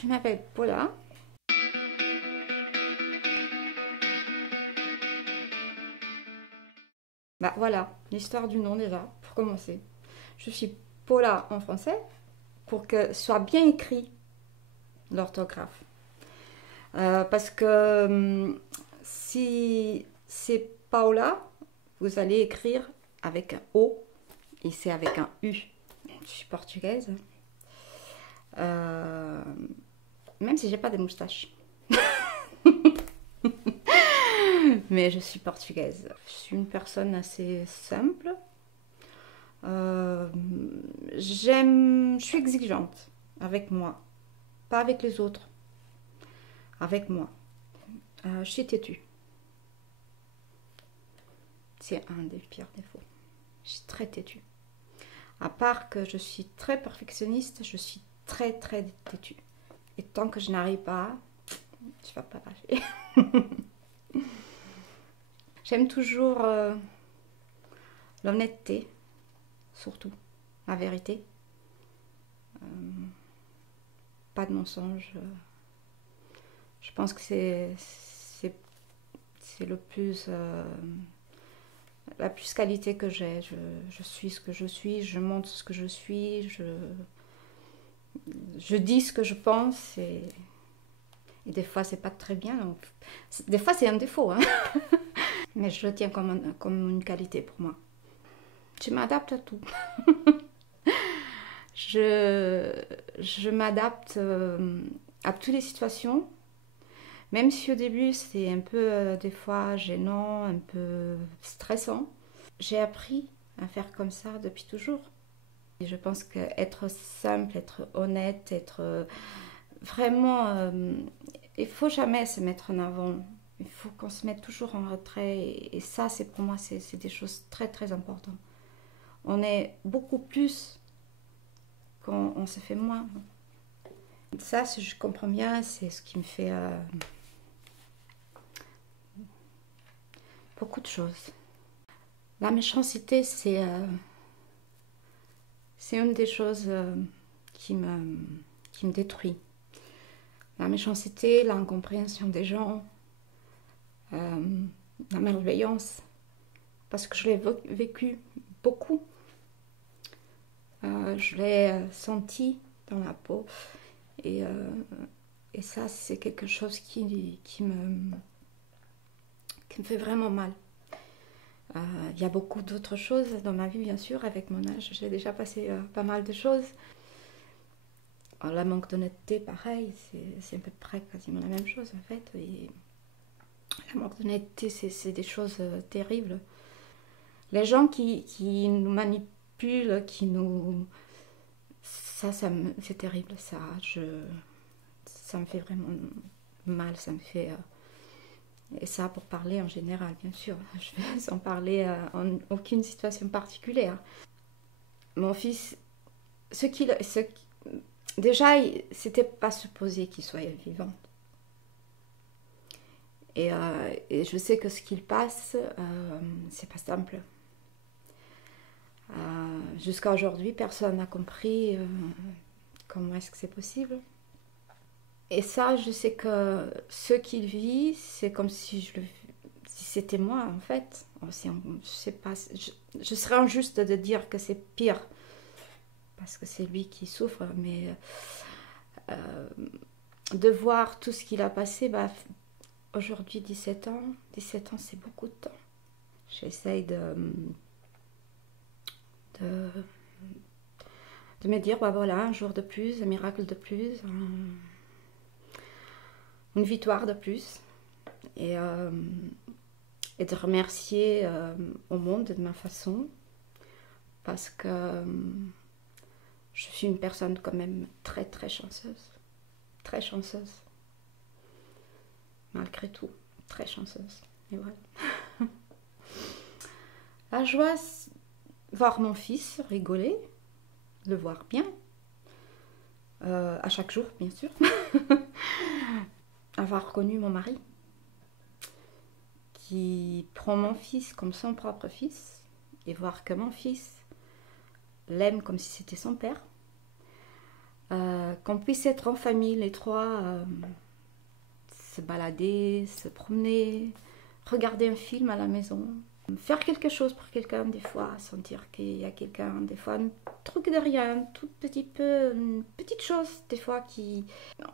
je m'appelle Paula. Bah voilà, l'histoire du nom déjà, pour commencer. Je suis Paula en français, pour que ce soit bien écrit l'orthographe. Parce que si c'est Paula, vous allez écrire avec un O et c'est avec un U. Je suis portugaise. Même si j'ai pas de moustache. Mais je suis portugaise. Je suis une personne assez simple. Je suis exigeante avec moi, pas avec les autres, avec moi. Je suis têtue. C'est un des pires défauts. Je suis très têtue. À part que je suis très perfectionniste, je suis très têtue. Et tant que je n'arrive pas, je ne vais pas lâcher. J'aime toujours l'honnêteté, surtout, la vérité. Pas de mensonge. Je pense que c'est le plus la plus qualité que j'ai. Je suis ce que je suis, je montre ce que je suis, je dis ce que je pense et des fois c'est pas très bien. Donc, des fois c'est un défaut, hein. Mais je le tiens comme une qualité pour moi. Je m'adapte à tout. je m'adapte à toutes les situations. Même si au début c'est un peu des fois gênant, un peu stressant, j'ai appris à faire comme ça depuis toujours. Et je pense qu'être simple, être honnête, être vraiment... il faut jamais se mettre en avant. Il faut qu'on se mette toujours en retrait. Et ça, c'est pour moi, c'est des choses très importantes. On est beaucoup plus quand on se fait moins. Ça, si je comprends bien, c'est ce qui me fait... beaucoup de choses. La méchanceté, c'est une des choses qui me détruit. La méchanceté, l'incompréhension des gens, la malveillance, parce que je l'ai vécu beaucoup. Je l'ai senti dans la peau et ça, c'est quelque chose qui me fait vraiment mal. Il y a beaucoup d'autres choses dans ma vie, bien sûr. Avec mon âge, j'ai déjà passé pas mal de choses. Alors, la manque d'honnêteté, pareil, c'est à peu près quasiment la même chose, en fait. Et la manque d'honnêteté, c'est des choses terribles. Les gens qui nous manipulent, qui nous... c'est terrible, ça me fait vraiment mal, ça me fait... Et ça, pour parler en général, bien sûr. Je vais sans parler en aucune situation particulière. Mon fils, déjà, c'était pas supposé qu'il soit vivant. Et je sais que ce qu'il passe, c'est pas simple. Jusqu'à aujourd'hui, personne n'a compris comment est-ce que c'est possible. Et ça, je sais que ce qu'il vit, c'est comme si si c'était moi, en fait. Je sais pas, je serais injuste de dire que c'est pire, parce que c'est lui qui souffre, mais de voir tout ce qu'il a passé, bah, aujourd'hui, 17 ans, c'est beaucoup de temps. J'essaye de me dire, bah voilà, un jour de plus, un miracle de plus, une victoire de plus. Et de remercier au monde de ma façon, parce que je suis une personne quand même très chanceuse, malgré tout, très chanceuse. Et voilà. La joie, voir mon fils rigoler, le voir bien, à chaque jour bien sûr, avoir connu mon mari, qui prend mon fils comme son propre fils, et voir que mon fils l'aime comme si c'était son père. qu'on puisse être en famille, les trois, se balader, se promener, regarder un film à la maison, faire quelque chose pour quelqu'un des fois, sentir qu'il y a quelqu'un, des fois un truc de rien, un tout petit peu, une petite chose des fois qui...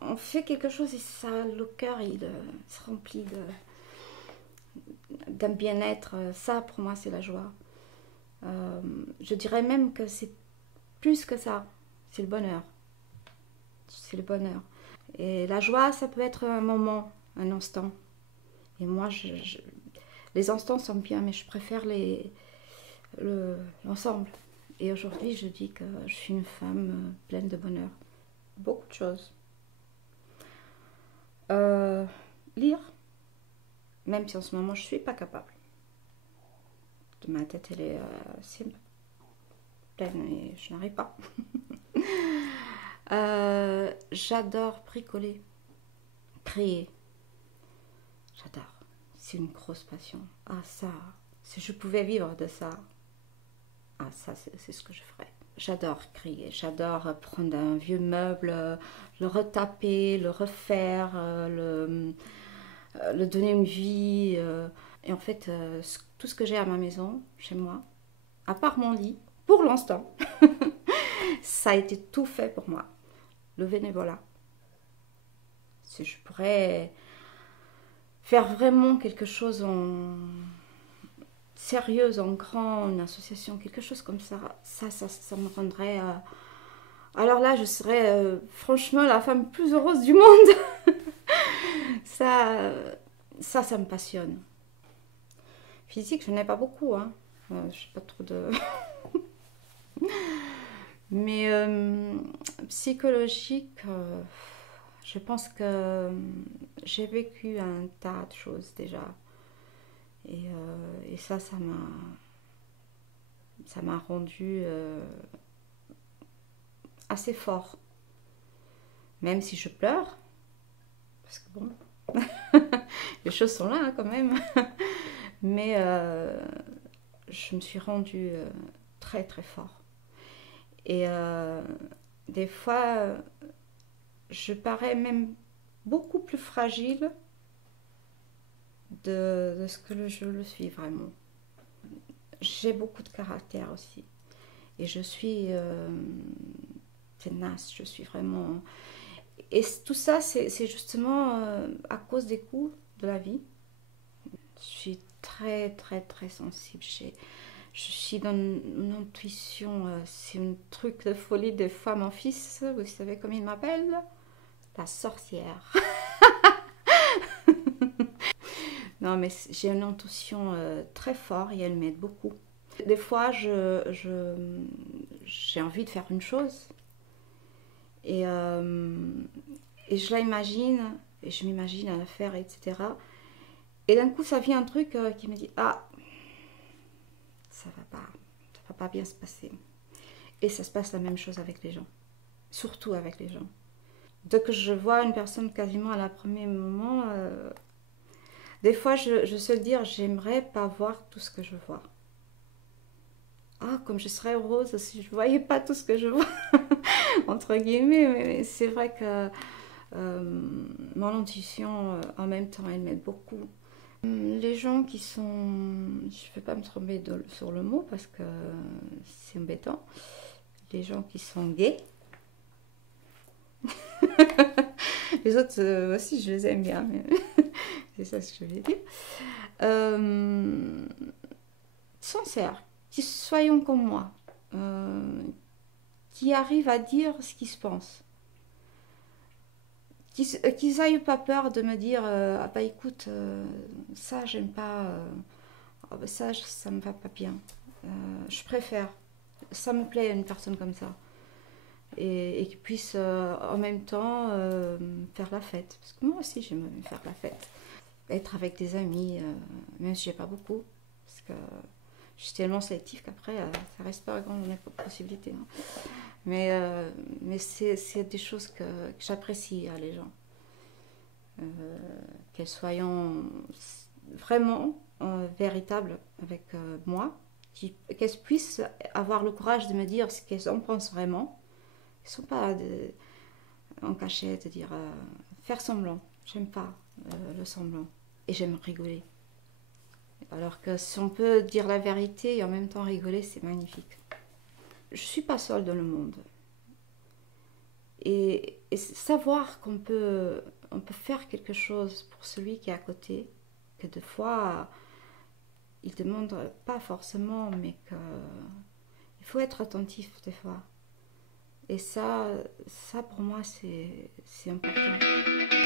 On fait quelque chose et ça, le cœur il se remplit d'un bien-être. Ça pour moi c'est la joie. Je dirais même que c'est plus que ça, c'est le bonheur. C'est le bonheur. Et la joie ça peut être un moment, un instant. Et moi les instants sont bien, mais je préfère l'ensemble. Et aujourd'hui, je dis que je suis une femme pleine de bonheur. Beaucoup de choses. Lire, même si en ce moment je ne suis pas capable. De ma tête, elle est assez pleine et je n'arrive pas. J'adore bricoler, créer. J'adore. C'est une grosse passion. Ah ça, si je pouvais vivre de ça, ah ça c'est ce que je ferais. J'adore créer, j'adore prendre un vieux meuble, le retaper, le refaire, le donner une vie. Et en fait, tout ce que j'ai à ma maison, chez moi, à part mon lit, pour l'instant, ça a été tout fait pour moi. Le bénévolat. Si je pourrais faire vraiment quelque chose en sérieuse, en grand, une association, quelque chose comme ça, ça me rendrait... Alors là, je serais franchement la femme plus heureuse du monde. ça me passionne. Physique, je n'ai pas beaucoup, hein. Je n'ai pas trop de... Mais psychologique, je pense que j'ai vécu un tas de choses déjà. Et ça m'a rendu assez fort. Même si je pleure, parce que bon, les choses sont là hein, quand même. Mais je me suis rendue très très fort. Et des fois, je parais même beaucoup plus fragile de ce que je le suis vraiment. J'ai beaucoup de caractère aussi. Et je suis tenace, je suis vraiment... Et tout ça, c'est justement à cause des coups de la vie. Je suis très, très, très sensible. Je suis dans une intuition, c'est un truc de folie de fois. Mon fils, vous savez comment il m'appelle? La sorcière. Non, mais j'ai une intuition très forte et elle m'aide beaucoup. Des fois, j'ai envie de faire une chose et je la imagine, et je m'imagine à la faire, etc. Et d'un coup, ça vient un truc qui me dit « Ah, ça va pas bien se passer. » Et ça se passe la même chose avec les gens, surtout avec les gens. Dès que je vois une personne quasiment à la premier moment, des fois je sais dire j'aimerais pas voir tout ce que je vois. Ah, comme je serais heureuse si je voyais pas tout ce que je vois, entre guillemets, mais c'est vrai que mon intuition en même temps elle m'aide beaucoup. Les gens qui sont, je ne vais pas me tromper sur le mot parce que c'est embêtant, les gens qui sont gays, les autres aussi je les aime bien, mais c'est ça ce que je voulais dire, sincères, qui soyons comme moi, qui arrivent à dire ce qu'ils se pensent, qu'ils n'aient pas peur de me dire ah bah écoute ça j'aime pas, ah bah ça me va pas bien, je préfère, ça me plaît une personne comme ça et qui puisse en même temps faire la fête, parce que moi aussi j'aime faire la fête, être avec des amis, même si j'ai pas beaucoup, parce que je suis tellement sélective qu'après ça reste pas grand possibilité, hein. Mais c'est des choses que j'apprécie à les gens. Qu'elles soient vraiment véritables avec moi, qu'elles puissent avoir le courage de me dire ce qu'elles en pensent vraiment. Elles sont pas en cachette, dire faire semblant. J'aime pas le semblant. Et j'aime rigoler. Alors que si on peut dire la vérité et en même temps rigoler, c'est magnifique. Je suis pas seule dans le monde. Et savoir on peut faire quelque chose pour celui qui est à côté, que des fois, il ne demande pas forcément, mais qu'il faut être attentif des fois. Et ça pour moi, c'est important.